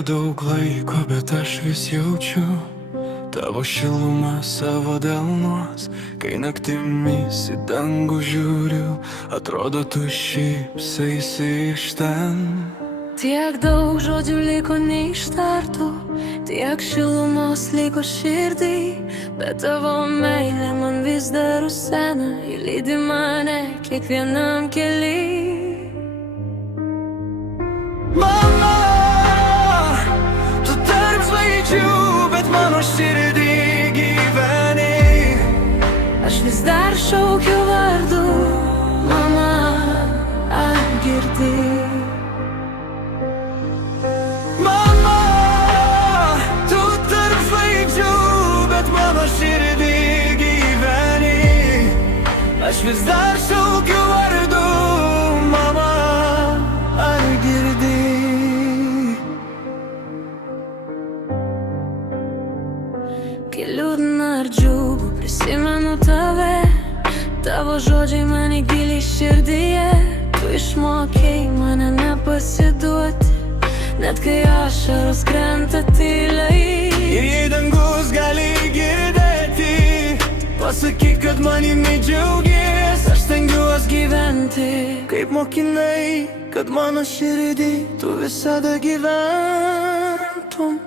Praėjo daug laiko, bet aš vis jaučiu tavo šilumą savo delnuos. Kai naktimis į dangų žiūriu, atrodo tu šypsaisi iš ten. Tiek daug žodžių liko neištartų, tiek šilumos liko širdį, bet tavo meilė man vis dar rusena, ji lydi mane kiekvienam kely. Mama, tu tarp žvaigždžių, bet mano širdį gyveni. Aš vis dar šaukiu vardu, mama, ar girdi? Mama, tu tarp žvaigždžių, bet mano širdį gyveni. Aš vis dar šaukiu vardu, mama, ar girdi? Kai liūdna ar džiugu, prisimenu tave, tavo žodžiai mane giliai širdyje. Tu išmokei mane nepasiduoti, net kai ašaros krenta tyliai. Ir jei dangus gali girdėti, pasakyk, kad manimi džiaugies. Aš stengiuos gyventi kaip mokinai, kad mano širdį tu visada gyventum.